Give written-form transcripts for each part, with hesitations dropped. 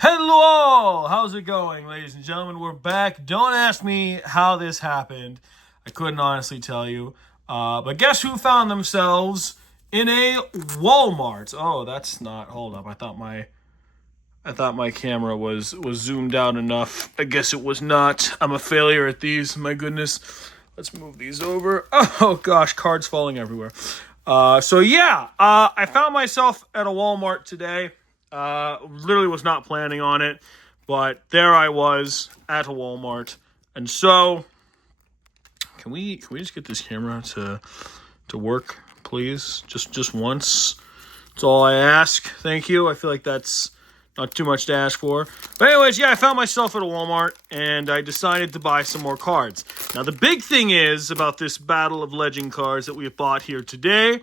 Hello! How's it going, ladies and gentlemen? We're back. Don't ask me how this happened. I couldn't honestly tell you. But guess who found themselves in a Walmart? Oh, that's not. Hold up. I thought my camera was zoomed out enough. I guess it was not. I'm a failure at these. My goodness. Let's move these over. Oh gosh, cards falling everywhere. I found myself at a Walmart today. Literally was not planning on it, but there I was at a Walmart. And so, can we just get this camera to work, please? Just once. That's all I ask. Thank you. I feel like that's not too much to ask for. But anyways, yeah, I found myself at a Walmart, and I decided to buy some more cards. Now, the big thing is about this Battle of Legend cards that we have bought here today.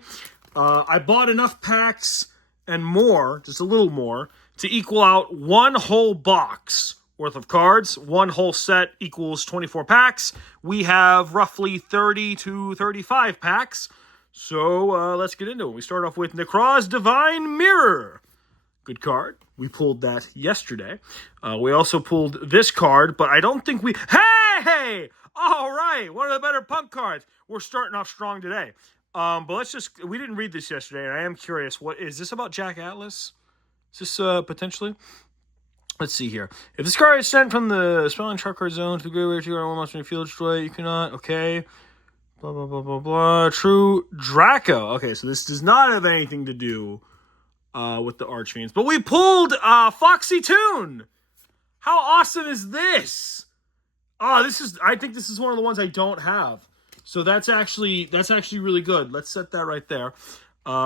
I bought enough packs and more, just a little more, to equal out one whole box worth of cards. One whole set equals 24 packs. We have roughly 30 to 35 packs. So let's get into it. We start off with Necroz's Divine Mirror. Good card. We pulled that yesterday. We also pulled this card, but I don't think we... Hey! All right, one of the better punk cards. We're starting off strong today. But let's just... We didn't read this yesterday, and I am curious. What is this about Jack Atlas? Is this potentially... Let's see here. If this card is sent from the spell and shark card zone to the graveyard, you are one monster in your field, destroy it. You cannot. Okay. Blah, blah, blah, blah, blah. True Draco. Okay, so this does not have anything to do with the Archfiends. But we pulled Foxy Toon. How awesome is this? I think this is one of the ones I don't have. So that's actually really good. Let's set that right there.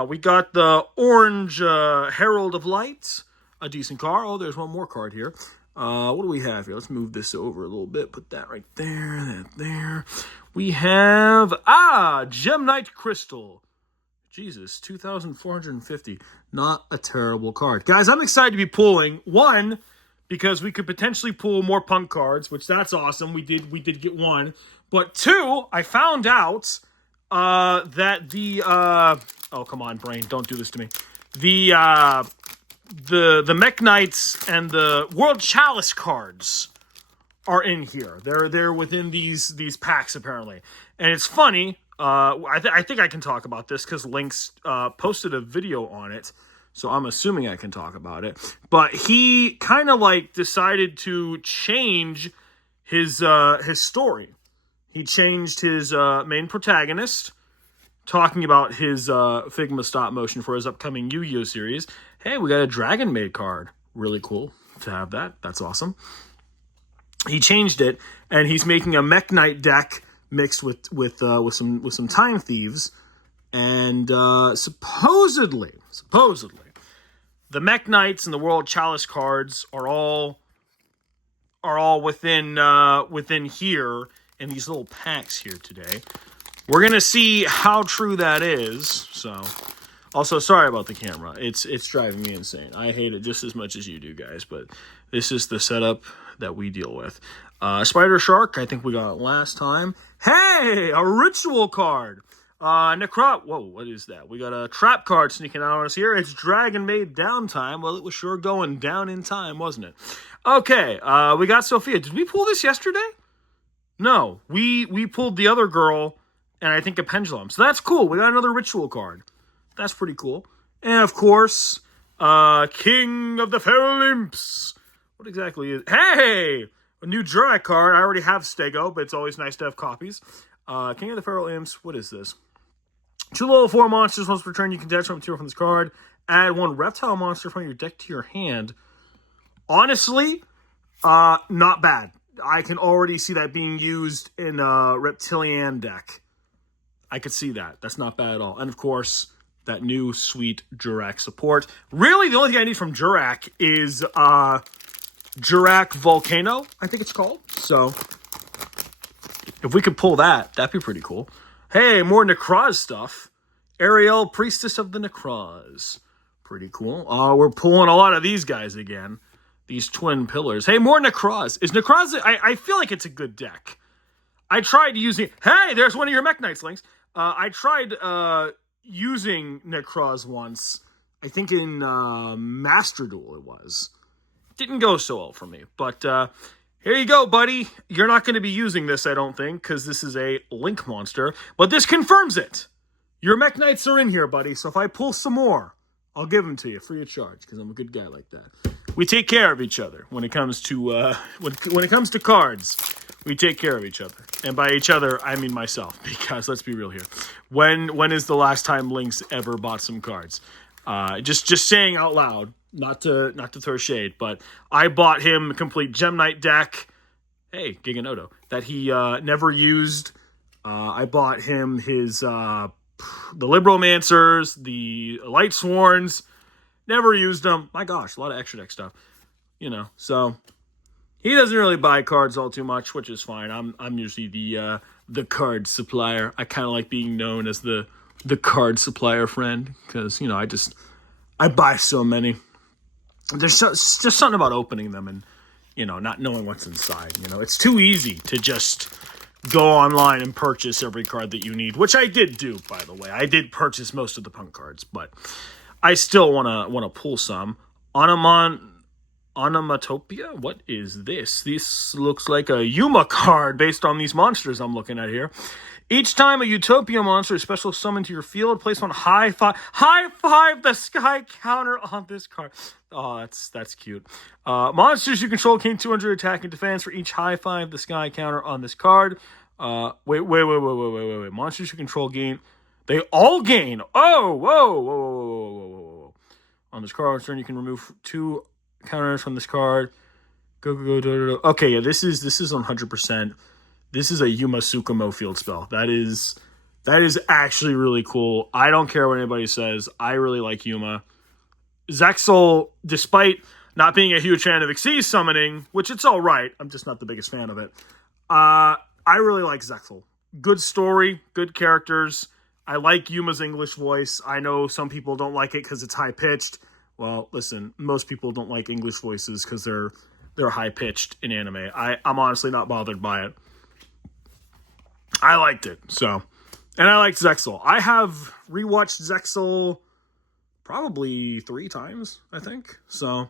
We got the Orange Herald of Light. A decent card. Oh, there's one more card here. What do we have here? Let's move this over a little bit. Put that right there. That there. We have Gemnite Crystal. Jesus, 2,450. Not a terrible card. Guys, I'm excited to be pulling. One, because we could potentially pull more punk cards, which that's awesome. We did get one. But two, I found out that the oh, come on, brain, don't do this to me. The Mech Knights and the World Chalice cards are in here. They're within these packs apparently. And it's funny, I think I can talk about this because Link's posted a video on it, so I'm assuming I can talk about it. But he kind of like decided to change his story. He changed his main protagonist, talking about his Figma stop motion for his upcoming Yu-Gi-Oh series. Hey, we got a Dragon Maid card. Really cool to have that. That's awesome. He changed it, and he's making a Mech Knight deck mixed with some Time Thieves, and supposedly, the Mech Knights and the World Chalice cards are all within here in these little packs here today. We're gonna see how true that is. So, also sorry about the camera. It's driving me insane. I hate it just as much as you do, guys. But this is the setup that we deal with. Spider Shark, I think we got it last time. Hey, a ritual card. Necro. Whoa, what is that? We got a trap card sneaking out on us here. It's Dragon Maid Downtime. Well, it was sure going down in time, wasn't it? Okay, we got Sophia. Did we pull this yesterday? No, we pulled the other girl, and I think a pendulum. So that's cool. We got another ritual card. That's pretty cool. And of course, King of the Feral Imps. What exactly is... Hey! A new Jurak card. I already have Stego, but it's always nice to have copies. King of the Feral Imps. What is this? 2 level 4 monsters. Once per turn, you can detach one material from this card. Add 1 reptile monster from your deck to your hand. Honestly, not bad. I can already see that being used in a Reptilian deck. I could see that. That's not bad at all. And of course, that new sweet Jurak support. Really, the only thing I need from Jurak is Jurak Volcano, I think it's called. So, if we could pull that, that'd be pretty cool. Hey, more Necroz stuff. Ariel, Priestess of the Necroz. Pretty cool. We're pulling a lot of these guys again. These twin pillars. Hey, more Necroz. Is Necroz... I feel like it's a good deck. I tried using... Hey, there's one of your Mech Knights, Links. I tried using Necroz once. I think in Master Duel it was. didn't go so well for me. But here you go, buddy. You're not going to be using this, I don't think, because this is a Link monster. But this confirms it. Your Mech Knights are in here, buddy. So if I pull some more, I'll give them to you free of charge, because I'm a good guy like that. We take care of each other when it comes to when it comes to cards. We take care of each other, and by each other I mean myself. Because let's be real here. When is the last time Link's ever bought some cards? Just saying out loud, not to throw shade, but I bought him a complete Gem Knight deck. Hey, Giganoto, that he never used. I bought him his the Libromancers, the Light Sworns. Never used them. My gosh, a lot of extra deck stuff. So he doesn't really buy cards all too much, which is fine. I'm usually the card supplier. I kind of like being known as the card supplier friend, because I buy so many. There's just something about opening them and not knowing what's inside. It's too easy to just go online and purchase every card that you need, which I did do, by the way. I did purchase most of the punk cards, but I still wanna pull some. Onomatopia? What is this? This looks like a Yuma card based on these monsters I'm looking at here. Each time a Utopia monster is special summoned to your field, place one high five the sky counter on this card. Oh, that's cute. Monsters you control gain 200 attack and defense for each high five the sky counter on this card. Wait. Monsters you control gain. They all gain. Oh, whoa. On this card, turn you can remove 2 counters from this card. Go. Okay, yeah, this is 100%. This is a Yuma Tsukumo field spell. That is actually really cool. I don't care what anybody says. I really like Yuma. Zexal, despite not being a huge fan of Xyz summoning, which it's all right, I'm just not the biggest fan of it. I really like Zexal. Good story, good characters. I like Yuma's English voice. I know some people don't like it because it's high-pitched. Well, listen, most people don't like English voices because they're high-pitched in anime. I'm honestly not bothered by it. I liked it, so. And I liked Zexal. I have rewatched Zexal probably 3 times, I think. So,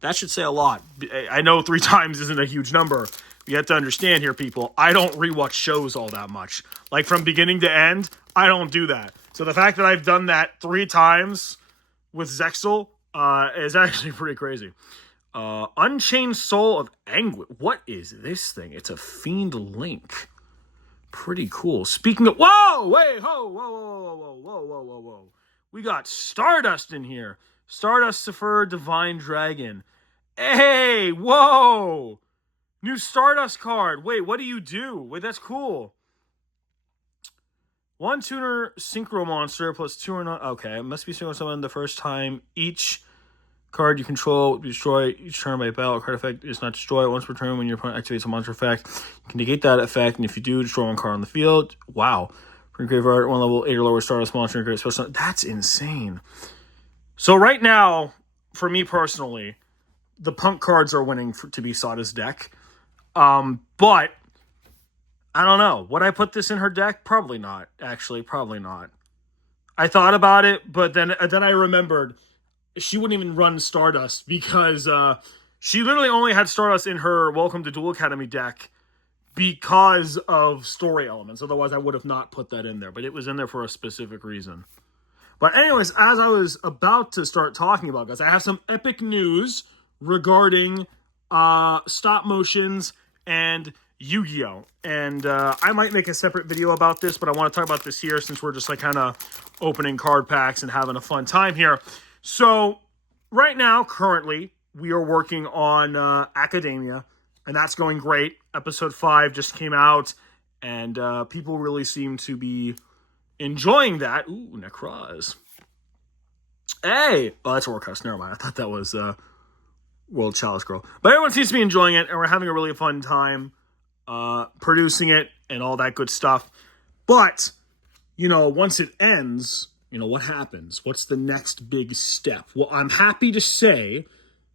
that should say a lot. I know 3 times isn't a huge number. You have to understand here, people, I don't rewatch shows all that much. Like, from beginning to end, I don't do that. So, the fact that I've done that 3 times with Zexal is actually pretty crazy. Unchained Soul of Anguish. What is this thing? It's a Fiend Link. Pretty cool. Speaking of... Whoa! Whoa. We got Stardust in here. Stardust Sephir Divine Dragon. Hey! Whoa! New Stardust card. Wait, what do you do? Wait, that's cool. 1 tuner synchro monster plus 2 or not. Okay, it must be synchro summoned the first time. Each card you control will be destroyed each turn by a battle. Card effect is not destroyed once per turn when your opponent activates a monster effect. You can negate that effect, and if you do, destroy 1 card on the field. Wow. From graveyard, 1 level 8 or lower Stardust monster and great special. That's insane. So right now, for me personally, the punk cards are winning to be Sada's deck. But I don't know. Would I put this in her deck? Probably not. Actually, probably not. I thought about it, but then I remembered she wouldn't even run Stardust because she literally only had Stardust in her Welcome to Duel Academy deck because of story elements. Otherwise, I would have not put that in there. But it was in there for a specific reason. But anyways, as I was about to start talking about this, I have some epic news regarding stop motions and Yu-Gi-Oh! And I might make a separate video about this, but I want to talk about this here since we're just like kind of opening card packs and having a fun time here. So right now, currently, we are working on Academia, and that's going great. Episode 5 just came out, and people really seem to be enjoying that. Ooh, Necroz. Hey! Oh, that's Orcus. Never mind. I thought that was World Chalice Girl. But everyone seems to be enjoying it, and we're having a really fun time producing it and all that good stuff. But, once it ends, what happens? What's the next big step? Well, I'm happy to say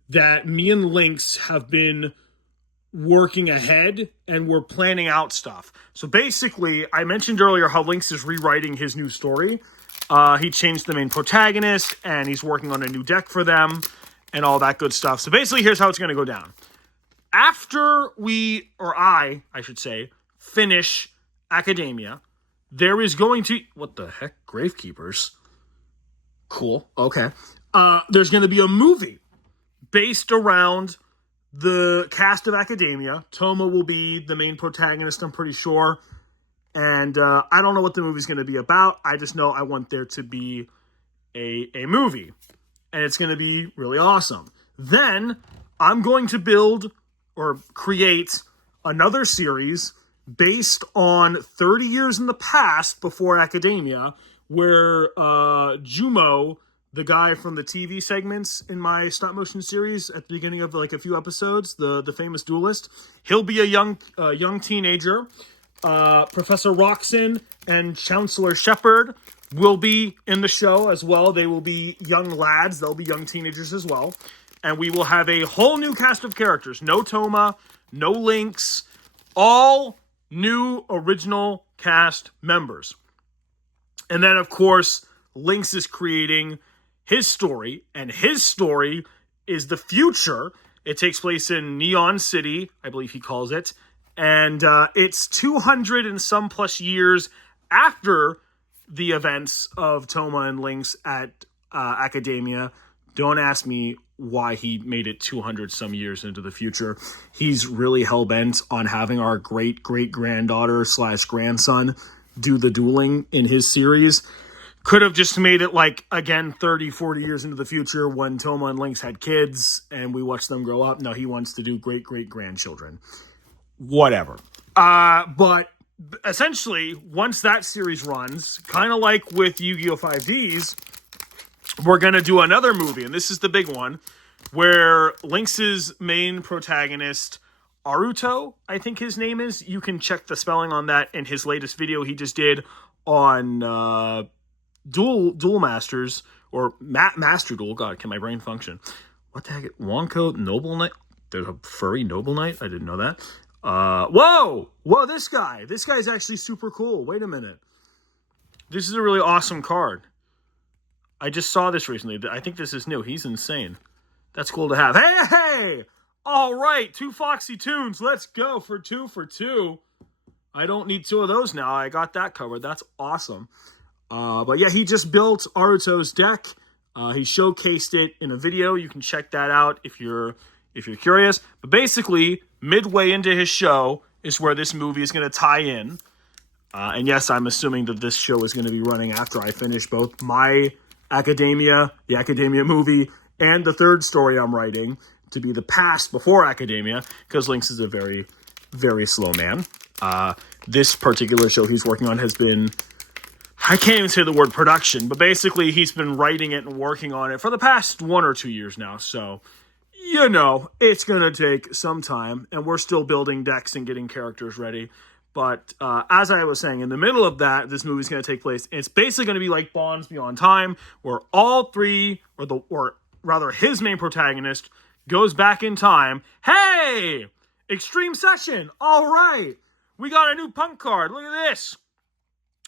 that me and Lynx have been working ahead and we're planning out stuff. So basically, I mentioned earlier how Lynx is rewriting his new story. He changed the main protagonist and he's working on a new deck for them. and all that good stuff. So basically, here's how it's going to go down. After I should say, finish Academia, there is going to... What the heck? Gravekeepers. Cool. Okay. There's going to be a movie based around the cast of Academia. Toma will be the main protagonist, I'm pretty sure. And I don't know what the movie's going to be about. I just know I want there to be a movie. And it's going to be really awesome. Then I'm going to build or create another series based on 30 years in the past before Academia, where Jumo, the guy from the TV segments in my stop motion series at the beginning of like a few episodes, the famous duelist, he'll be a young teenager. Professor Roxon and Chancellor Shepard will be in the show as well. They will be young lads. They'll be young teenagers as well. And we will have a whole new cast of characters. No Toma, no Lynx, all new original cast members. And then, of course, Lynx is creating his story, and his story is the future. It takes place in Neon City, I believe he calls it, and it's 200 and some plus years after the events of Toma and Lynx at Academia. Don't ask me why he made it 200 some years into the future. He's really hell-bent on having our great-great-granddaughter / grandson do the dueling in his series. Could have just made it like, again, 30, 40 years into the future when Toma and Lynx had kids and we watched them grow up. No, he wants to do great-great-grandchildren. Whatever. But essentially, once that series runs, kind of like with Yu-Gi-Oh! 5Ds, we're going to do another movie, and this is the big one, where Lynx's main protagonist, Aruto, I think his name is. You can check the spelling on that in his latest video he just did on Duel Masters, or Master Duel. God, can my brain function? What the heck? Wonko Noble Knight? There's a furry Noble Knight? I didn't know that. Whoa, this guy. This guy's actually super cool. Wait a minute. This is a really awesome card. I just saw this recently. I think this is new. He's insane. That's cool to have. Hey! All right, 2 Foxy Tunes. Let's go for 2 for 2. I don't need 2 of those now. I got that covered. That's awesome. But yeah, he just built Aruto's deck. He showcased it in a video. You can check that out if you're curious. But basically, midway into his show is where this movie is going to tie in. And yes, I'm assuming that this show is going to be running after I finish both my Academia, the Academia movie, and the third story I'm writing to be the past before Academia, because Lynx is a very, very slow man. This particular show he's working on has been, I can't even say the word production, but basically he's been writing it and working on it for the past 1 or 2 years now. So, you know, it's going to take some time, and we're still building decks and getting characters ready. But as I was saying, in the middle of that, this movie's going to take place. It's basically going to be like Bonds Beyond Time, where all three, or rather his main protagonist, goes back in time. Hey! Extreme Session! All right! We got a new punk card. Look at this.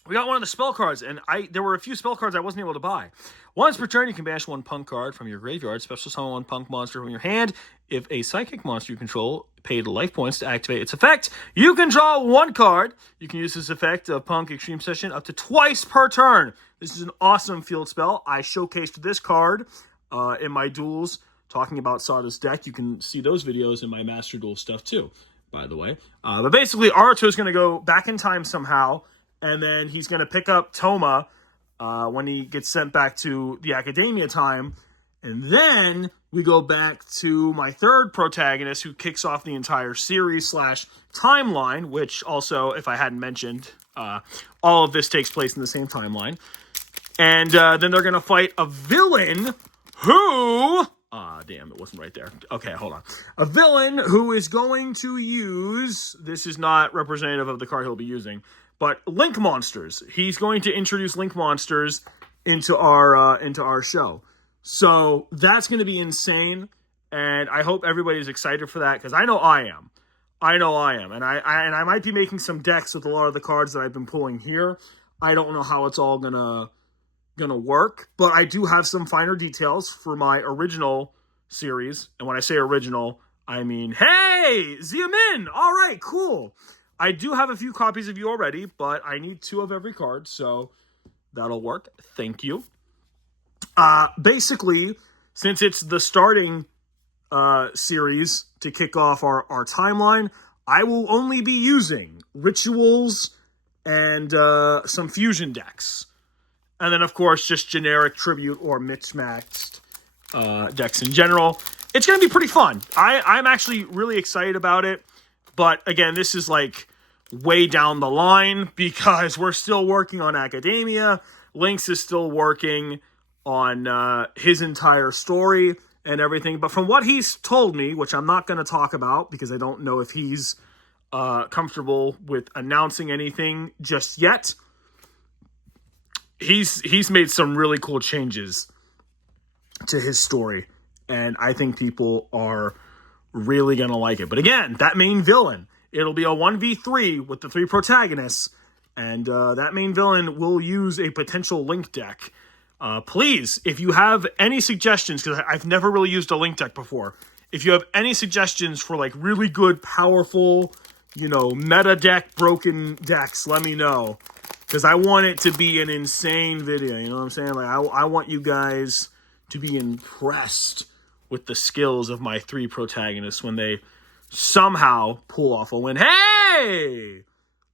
We got one of the spell cards, and there were a few spell cards I wasn't able to buy. Once per turn, you can banish 1 punk card from your graveyard, special summon 1 punk monster from your hand. If a psychic monster you control paid life points to activate its effect, you can draw 1 card. You can use this effect of Punk Extreme Session up to twice per turn. This is an awesome field spell. I showcased this card in my duels talking about Sada's deck. You can see those videos in my Master Duel stuff too, by the way. But basically, Aruto is going to go back in time somehow, and then he's going to pick up Toma when he gets sent back to the Academia time. And then we go back to my third protagonist who kicks off the entire series / timeline, which also, if I hadn't mentioned, all of this takes place in the same timeline. And then they're going to fight a villain who... damn, it wasn't right there. Okay, hold on. A villain who is going to use... This is not representative of the card he'll be using, but Link monsters. He's going to introduce Link monsters into our show. So that's going to be insane, and I hope everybody's excited for that, because I know I am. And I might be making some decks with a lot of the cards that I've been pulling here. I don't know how it's all gonna work, but I do have some finer details for my original series. And when I say original, I mean, hey, Xiamin! All right, cool. I do have a few copies of you already, but I need 2 of every card, so that'll work. Thank you. Basically, since it's the starting series to kick off our timeline, I will only be using rituals and some fusion decks. And then, of course, just generic tribute or mixed-matched decks in general. It's going to be pretty fun. I'm actually really excited about it. But, again, this is, like, way down the line because we're still working on Academia. Lynx is still working on his entire story and everything. But from what he's told me, which I'm not going to talk about because I don't know if he's comfortable with announcing anything just yet, he's made some really cool changes to his story, and I think people are really going to like it. But again, that main villain, it'll be a 1v3 with the 3 protagonists, and that main villain will use a potential Link deck. Please, if you have any suggestions, because I've never really used a Link deck before, if you have any suggestions for like really good, powerful, meta deck, broken decks, let me know. Because I want it to be an insane video, you know what I'm saying? Like, I want you guys to be impressed with the skills of my 3 protagonists when they somehow pull off a win. Hey!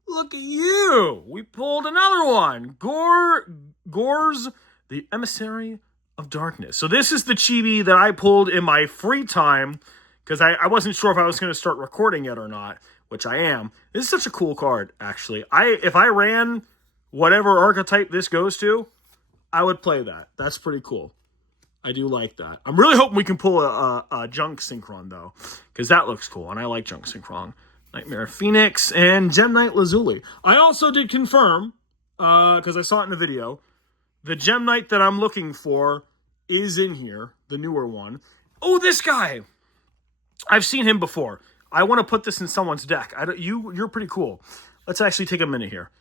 Look at you! We pulled another one! Gorz, the Emissary of Darkness. So this is the chibi that I pulled in my free time, because I wasn't sure if I was going to start recording it or not, which I am. This is such a cool card, actually. If I ran whatever archetype this goes to, I would play that. That's pretty cool. I do like that. I'm really hoping we can pull a Junk Synchron, though, because that looks cool, and I like Junk Synchron. Nightmare Phoenix and Gem Knight Lazuli. I also did confirm, because I saw it in the video, the Gem Knight that I'm looking for is in here, the newer one. Oh, this guy! I've seen him before. I want to put this in someone's deck. You're pretty cool. Let's actually take a minute here.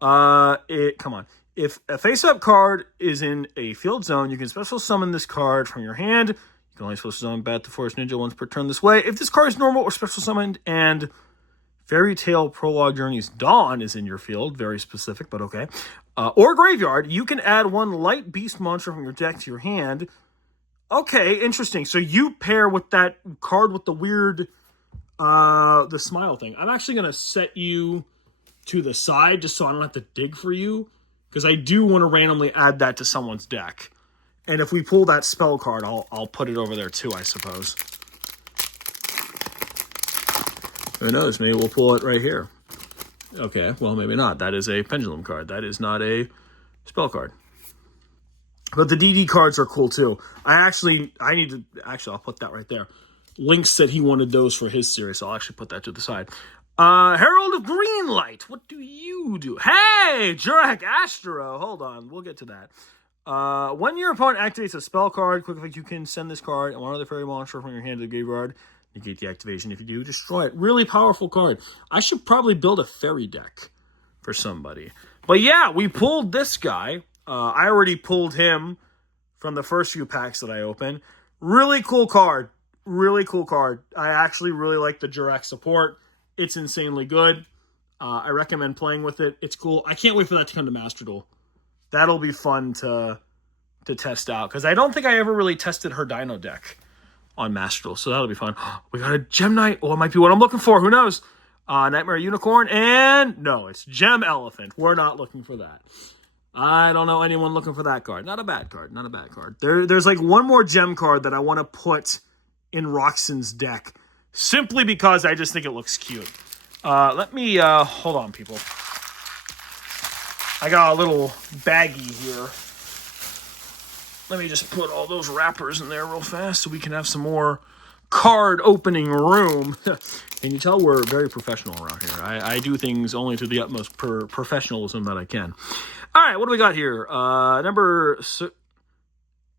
Come on. If a face-up card is in a field zone, you can special summon this card from your hand. You can only special summon Bat the Forest Ninja once per turn this way. If this card is normal or special summoned and Fairy Tale Prologue Journey's Dawn is in your field, very specific, but okay, or graveyard, you can add 1 light beast monster from your deck to your hand. Okay, interesting. So you pair with that card with the weird, the smile thing. I'm actually going to set you to the side just so I don't have to dig for you, because I do want to randomly add that to someone's deck. And if we pull that spell card, I'll put it over there too, I suppose. Who knows? Maybe we'll pull it right here. Okay, well, maybe not. That is a pendulum card. That is not a spell card. But the DD cards are cool too. I'll put that right there. Link said he wanted those for his series, so I'll actually put that to the side. Herald of Greenlight. What do you do? Hey, Jurak Astro. Hold on. We'll get to that. When your opponent activates a spell card, quick effect, you can send this card and 1 other fairy monster from your hand to the graveyard. Negate the activation. If you do, destroy it. Really powerful card. I should probably build a fairy deck for somebody. But yeah, we pulled this guy. I already pulled him from the first few packs that I opened. Really cool card. Really cool card. I actually really like the Jurak support. It's insanely good. I recommend playing with it. It's cool. I can't wait for that to come to Master Duel. That'll be fun to test out, because I don't think I ever really tested her Dino deck on Master Duel, so that'll be fun. We got a Gem Knight. Oh, it might be what I'm looking for. Who knows? Nightmare Unicorn, and no, it's Gem Elephant. We're not looking for that. I don't know anyone looking for that card. Not a bad card. Not a bad card. There's like 1 more Gem card that I want to put in Roxanne's deck, simply because I just think it looks cute. Let me, hold on, people. I got a little baggie here. Let me just put all those wrappers in there real fast so we can have some more card opening room. Can you tell we're very professional around here? I do things only to the utmost professionalism that I can. All right, what do we got here? Number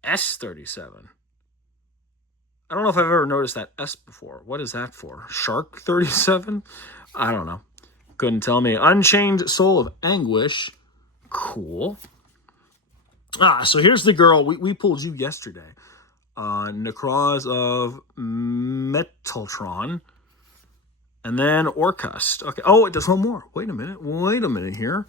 S37. I don't know if I've ever noticed that S before. What is that for? Shark 37? I don't know. Couldn't tell me. Unchained Soul of Anguish. Cool. So here's the girl. We pulled you yesterday. Necroz of Metaltron. And then Orcust. Okay. Oh, there's one more. Wait a minute here.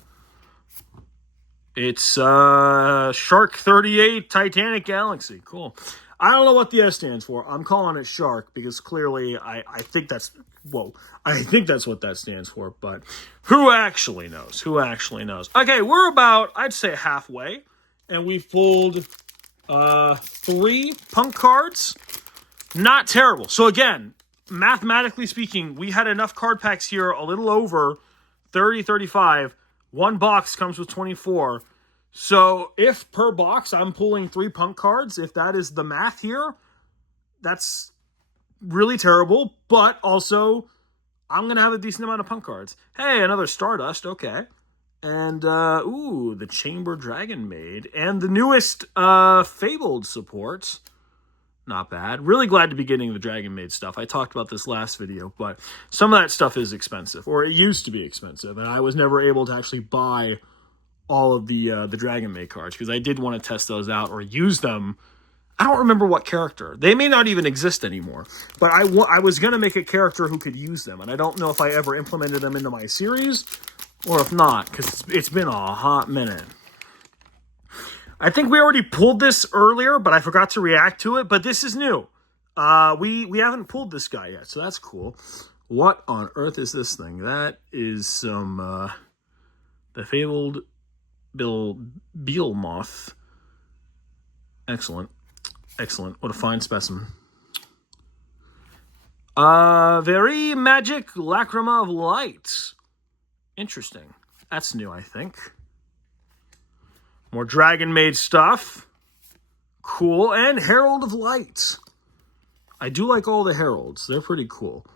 It's Shark 38 Titanic Galaxy. Cool. I don't know what the S stands for. I'm calling it Shark because clearly I think that's... Whoa. I think that's what that stands for. But who actually knows? Okay, we're about, I'd say, halfway. And we've pulled 3 punk cards. Not terrible. So again, mathematically speaking, we had enough card packs here, a little over 30, 35. One box comes with 24. So if per box I'm pulling 3 punk cards, if that is the math here, that's really terrible. But also, I'm going to have a decent amount of punk cards. Hey, another Stardust. Okay. And, the Chamber Dragon Maid. And the newest Fabled support. Not bad. Really glad to be getting the Dragon Maid stuff. I talked about this last video, but some of that stuff is expensive. Or it used to be expensive. And I was never able to actually buy all of the Dragon Maid cards. Because I did want to test those out or use them. I don't remember what character. They may not even exist anymore. But I was going to make a character who could use them. And I don't know if I ever implemented them into my series. Or if not, because it's been a hot minute. I think we already pulled this earlier, but I forgot to react to it. But this is new. We haven't pulled this guy yet, so that's cool. What on earth is this thing? That is some the Fabled Beelmoth. Excellent. What a fine specimen. Very magic Lacrima of Light. Interesting. That's new, I think. More Dragon Maid stuff. Cool. And Herald of Light. I do like all the Heralds. They're pretty cool.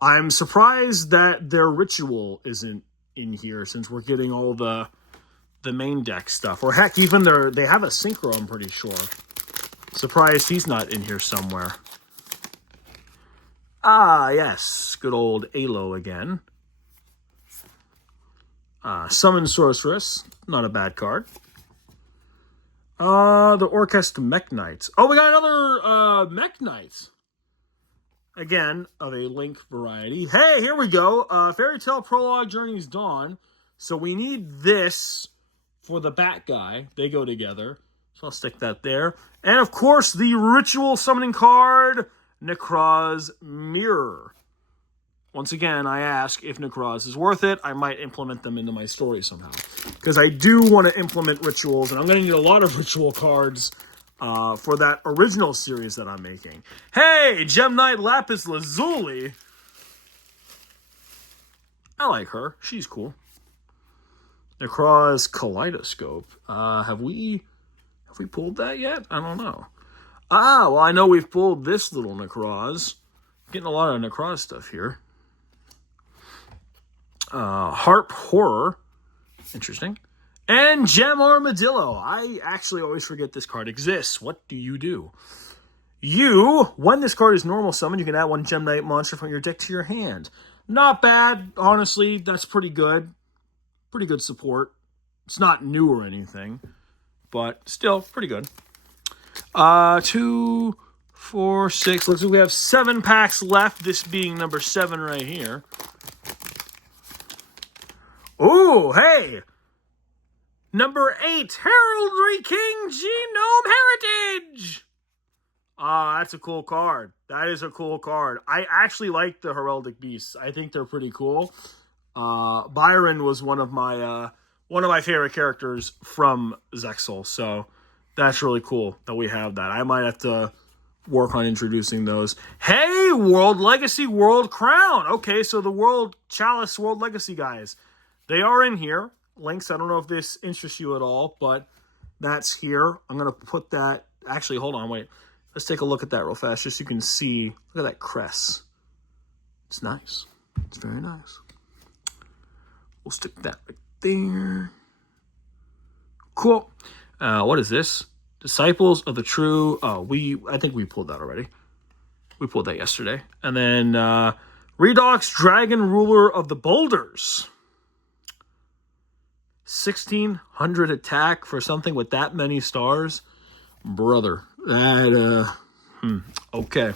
I'm surprised that their ritual isn't in here since we're getting all the main deck stuff. Or heck, even they have a Synchro, I'm pretty sure. Surprised he's not in here somewhere. Ah, yes. Good old Alo again. Summon Sorceress. Not a bad card. The Orcust Mech Knights. Oh, we got another Mech Knights. Again, of a Link variety. Hey, here we go. Fairy Tale Prologue Journey's Dawn. So we need this for the Bat Guy. They go together. So I'll stick that there. And of course, the Ritual Summoning card, Necroz Mirror. Once again, I ask if Necroz is worth it. I might implement them into my story somehow. Because I do want to implement rituals, and I'm going to need a lot of ritual cards for that original series that I'm making. Hey, Gem Knight Lapis Lazuli. I like her. She's cool. Necroz Kaleidoscope. Have we pulled that yet? I don't know. Well, I know we've pulled this little Necroz. Getting a lot of Necroz stuff here. Harp Horror. Interesting. And Gem Armadillo. I actually always forget this card exists. What do? When this card is normal summon, you can add 1 Gem Knight monster from your deck to your hand. Not bad. Honestly, that's pretty good. Pretty good support. It's not new or anything, but still pretty good. 2, 4, 6. Looks like we have 7 packs left, this being number 7 right here. Ooh, hey! Number 8, Heraldry King Genome Heritage! That's a cool card. That is a cool card. I actually like the Heraldic Beasts. I think they're pretty cool. Byron was one of my favorite characters from Zexal, so that's really cool that we have that. I might have to work on introducing those. Hey, World Legacy World Crown! Okay, so the World Chalice World Legacy guys. They are in here. Links, I don't know if this interests you at all, but that's here. I'm going to put that... Actually, hold on, wait. Let's take a look at that real fast, just so you can see. Look at that crest. It's nice. It's very nice. We'll stick that right there. Cool. What is this? Disciples of the True... Oh, I think we pulled that already. We pulled that yesterday. And then Redox Dragon Ruler of the Boulders. 1,600 attack for something with that many stars. Brother, Okay.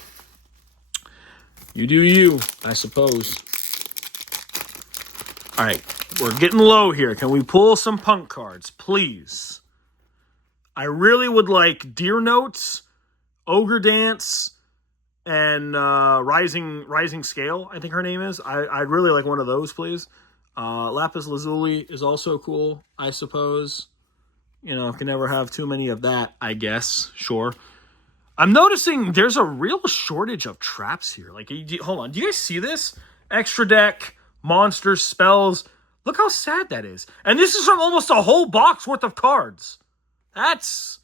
You do you, I suppose. All right, we're getting low here. Can we pull some punk cards, please? I really would like Deer Notes, Ogre Dance, and Rising Scale, I think her name is. I'd really like one of those, please. Lapis Lazuli is also cool, I suppose. You know, can never have too many of that, I guess. Sure. I'm noticing there's a real shortage of traps here. Like, hold on. Do you guys see this? Extra deck, monsters, spells. Look how sad that is. And this is from almost a whole box worth of cards. That's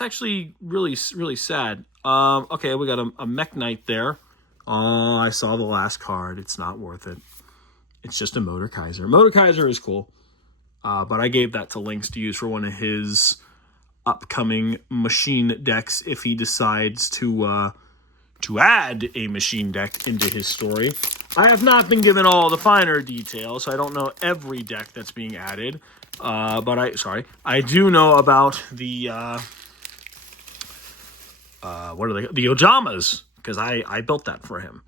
actually really, really sad. Okay, we got a Mech Knight there. Oh, I saw the last card. It's not worth it. It's just a Motor Kaiser. Motor Kaiser is cool. But I gave that to Lynx to use for one of his upcoming machine decks if he decides to add a machine deck into his story. I have not been given all the finer details, so I don't know every deck that's being added. But I do know about the the Ojamas, because I built that for him.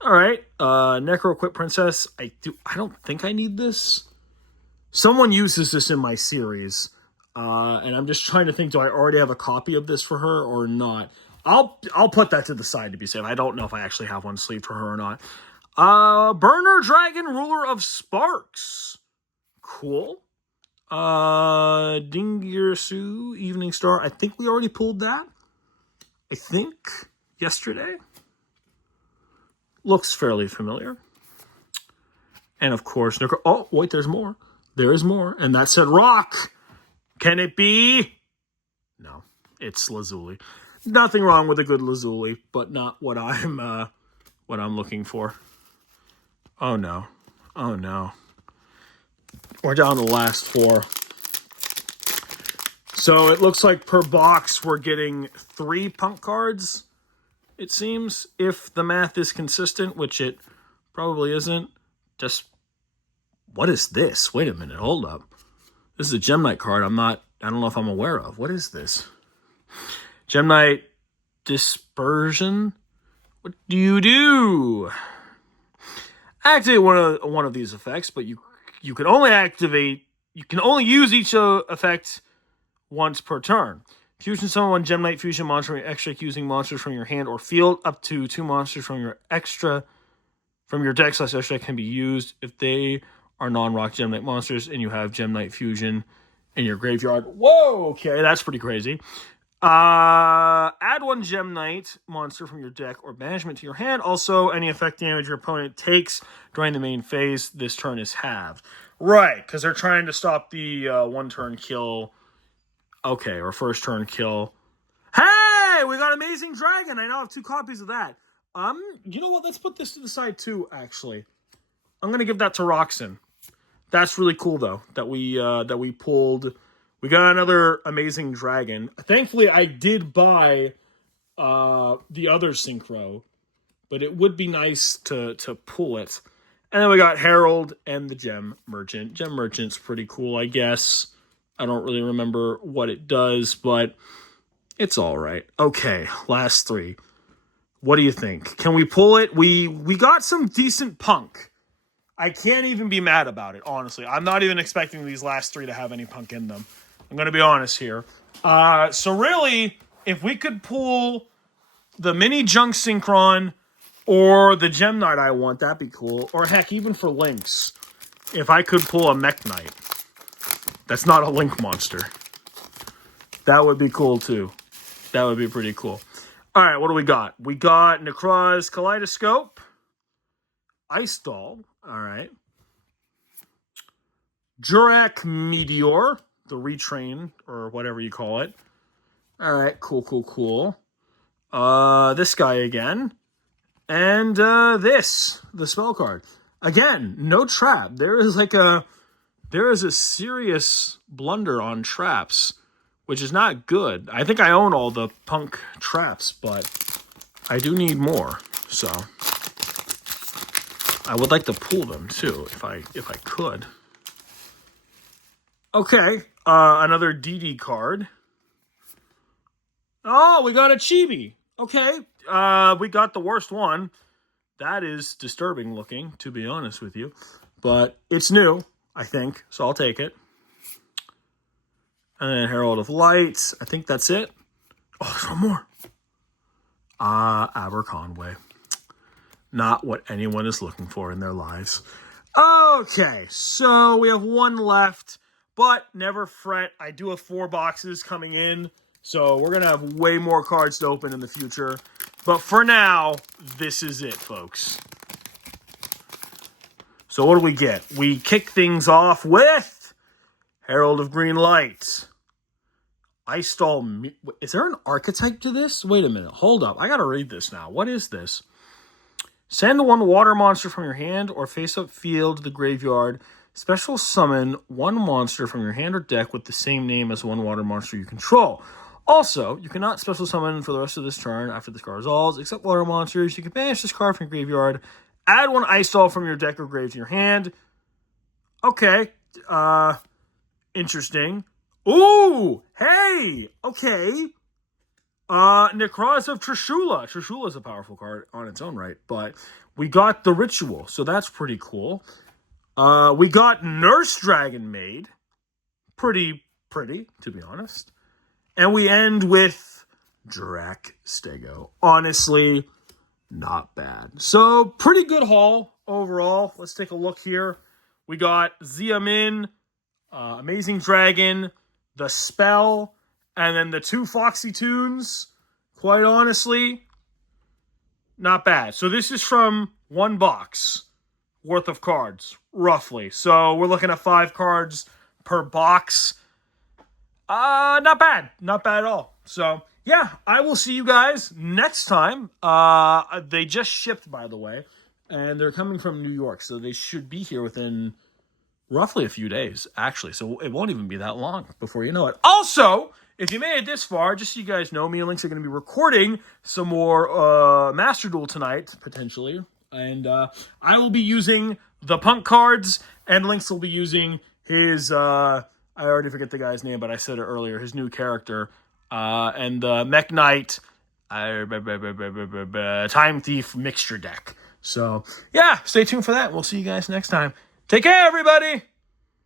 All right, Necro Equip Princess. I don't think I need this. Someone uses this in my series, and I'm just trying to think, do I already have a copy of this for her or not? I'll put that to the side to be safe. I don't know if I actually have one sleeved for her or not. Burner Dragon, Ruler of Sparks. Cool. Dingirsu, Evening Star. I think we already pulled that. I think yesterday. Looks fairly familiar. And of course, oh, wait, there's more. There is more. And that said rock. Can it be? No, it's Lazuli. Nothing wrong with a good Lazuli, but not what I'm looking for. Oh no. Oh no. We're down to the last 4. So it looks like per box we're getting 3 punk cards, it seems, if the math is consistent, which it probably isn't. Just, what is this? Wait a minute, hold up. This is a Gem Knight card I don't know if I'm aware of. What is this? Gem Knight Dispersion? What do you do? Activate one of these effects, but you can only use each effect once per turn. Fusion summon one Gem Knight fusion monster from your extra deck using monsters from your hand or field. Up to 2 monsters from your deck / extra deck can be used if they are non-rock Gem Knight monsters and you have Gem Knight fusion in your graveyard. Whoa, okay, that's pretty crazy. Add 1 Gem Knight monster from your deck or banishment to your hand. Also, any effect damage your opponent takes during the main phase this turn is halved. Right, because they're trying to stop the 1-turn kill. Okay, or first turn kill. Hey, we got Amazing Dragon. I now have 2 copies of that. You know what? Let's put this to the side too, actually. I'm going to give that to Roxanne. That's really cool, though, that we pulled. We got another Amazing Dragon. Thankfully, I did buy the other Synchro, but it would be nice to pull it. And then we got Herald and the Gem Merchant. Gem Merchant's pretty cool, I guess. I don't really remember what it does, but it's all right. Okay, last 3. What do you think? Can we pull it? We got some decent punk. I can't even be mad about it, honestly. I'm not even expecting these last 3 to have any punk in them. I'm going to be honest here. So really, if we could pull the Mini Junk Synchron or the Gem Knight I want, that'd be cool. Or heck, even for Lynx, if I could pull a Mech Knight. That's not a Link monster. That would be cool, too. That would be pretty cool. All right, what do we got? We got Necroz Kaleidoscope. Ice Doll. All right. Jurak Meteor. The Retrain, or whatever you call it. All right, cool. This guy again. And the spell card. Again, no trap. There is a serious blunder on traps, which is not good. I think I own all the punk traps, but I do need more. So I would like to pull them too, if I could. Okay, another DD card. Oh, we got a chibi. Okay. We got the worst one. That is disturbing looking, to be honest with you. But it's new, I think, so I'll take it. And then Herald of Light. I think that's it. Oh, there's one more. Aberconway. Not what anyone is looking for in their lives. Okay, so we have one left, but never fret. I do have 4 boxes coming in, so we're going to have way more cards to open in the future. But for now, this is it, folks. So what do we get? We kick things off with Herald of Green Light. Is there an archetype to this? Wait a minute. Hold up. I got to read this now. What is this? Send 1 water monster from your hand or face-up field to the graveyard. Special summon 1 monster from your hand or deck with the same name as 1 water monster you control. Also, you cannot special summon for the rest of this turn after this card resolves, except water monsters. You can banish this card from your graveyard. Add 1 Ice Doll from your deck or grave to your hand. Okay. Interesting. Ooh! Hey! Okay. Necroz of Trishula. Trishula is a powerful card on its own right, but we got the Ritual, so that's pretty cool. We got Nurse Dragon Maid. Pretty, to be honest. And we end with Drac Stego. Honestly, not bad. So, pretty good haul overall. Let's take a look here. We got Zia Min, Amazing Dragon, The Spell, and then the 2 Foxy Tunes. Quite honestly, not bad. So this is from 1 box worth of cards, roughly. So we're looking at 5 cards per box. Not bad. Not bad at all. So, yeah, I will see you guys next time. They just shipped, by the way, and they're coming from New York, so they should be here within roughly a few days, actually. So it won't even be that long before you know it. Also, if you made it this far, just so you guys know, me and Lynx are going to be recording some more Master Duel tonight, potentially. And I will be using the Punk cards, and Lynx will be using his, I already forget the guy's name, but I said it earlier, his new character, and the Mech Knight, Time Thief mixture deck. So, yeah, stay tuned for that. We'll see you guys next time. Take care, everybody!